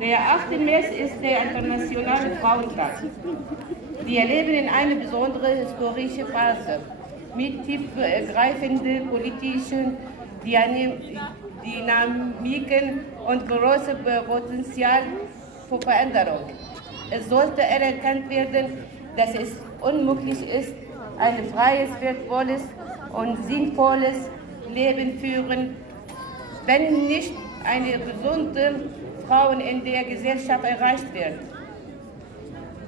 Der 8. März ist der internationale Frauentag. Wir leben in einer besonderen historischen Phase mit tiefgreifenden politischen Dynamiken und großem Potenzial für Veränderung. Es sollte anerkannt werden, dass es unmöglich ist, ein freies, wertvolles und sinnvolles Leben führen, wenn nicht eine gesunde Frauen in der Gesellschaft erreicht wird.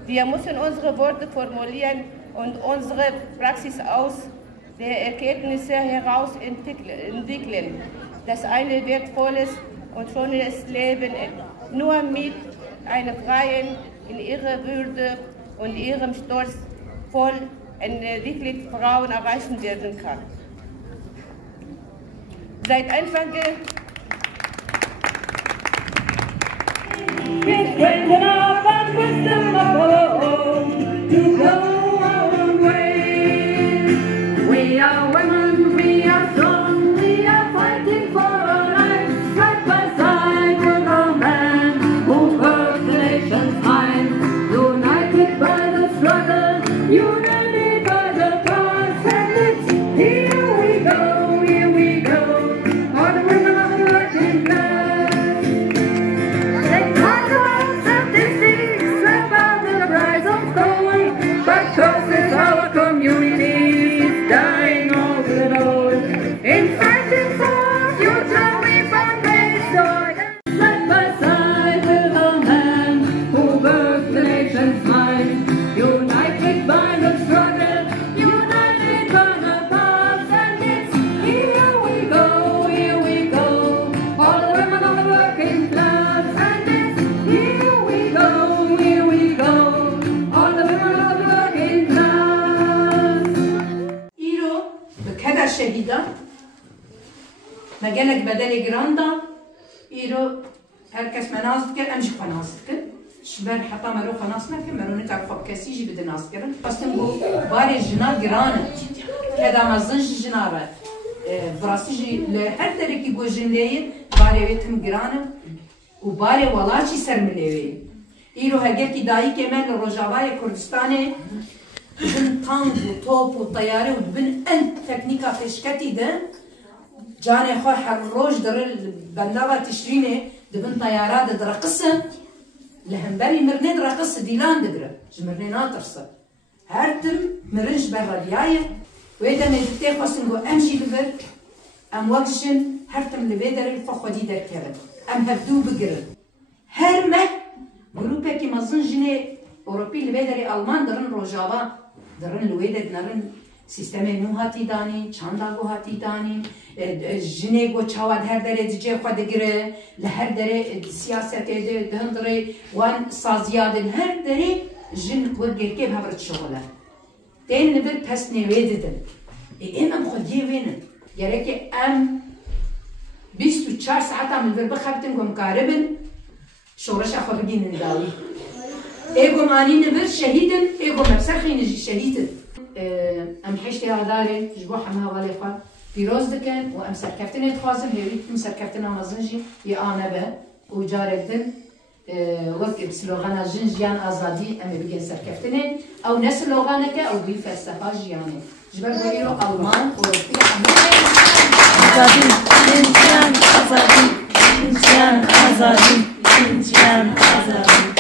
Wir müssen unsere Worte formulieren und unsere Praxis aus den Erkenntnissen heraus entwickeln, dass ein wertvolles und schönes Leben nur mit einer freien, in ihrer Würde und ihrem Stolz voll entwickelten Frauen erreichen werden kann. Seit Anfang It's strength enough and wisdom of our own to go our own way. We are women, we are strong, we are fighting for our lives, side by side with our men who hurt the nation's mind, united by the struggle, united by the cause, and it's here we go, all the women of the working class. Curses our communities dying all alone. In fighting for our future, we found ways to side by side with our men who birthed the nation's mind. United by the struggle, united by the cause, and it's here we go, all the women of the working class, and it's here we go, all the women of the كذا شهيدة مجالك بدل جراندا إيرو هركس منازك أمشي خناسك شبر حتى مرو خناسنا كمرو نتعرف بكسيجي بدنا ناسكر قسم بو باري جنا جرانة كذا مزنج جنابة براسيجي لهر تركي بو جنلي باري ويتم جرانة وباري ولاشي سر ملوي إيرو هجر كي داي كمان الرجاوية كردستاني بن تانك وطوب وطيارة وبن أنت تكنيكا فشكتي ده جاني خوي حروج در البلاوة تشريني دبن طيارات در قصة لهمبري مرنين در قصة ديلان دقرة جمرنين ناطرصة هرتم مرنج برالياية ويدا نجبتي خوصن قو أمشي لبر أم وقشن هرتم لبيدر الفخودي در كرن أم هبدو بقرن هرمه جروبه كي مزن جني أوروبي لبيدر ألمان درن روجاوا درن الويدد نرن سیستم نو هاتی دانی چاندا گو هاتی دانی جنه گو چواد هر دره دیجه خود گره لهر دره سیاست ده دهندره وان سازیادن هر دره جن و گرکه بهبرد شغله دین نبر پس نویددن ام خودی وینن یعنی که ام 24 ساعت عمل بر بخبتن گم کاربن شورش اخو بگین نداوی ایگو مانی نبر شهیدن ایگو مبسرخی نجی شهیدن ام حشتي هذاري جبوح امها غاليقا بيروز دكن وام سركفتن يتخازن هيريت ام سركفتن امازنجي يانا به وجاردن وقت بسلوغانا جنجيان ازادي ام بيجن سركفتن او ناس لوغانك او بي فلسفه جياني جبر بيرو المان اوروبي ازادي جنجيان ازادي جنجيان ازادي جنجيان ازادي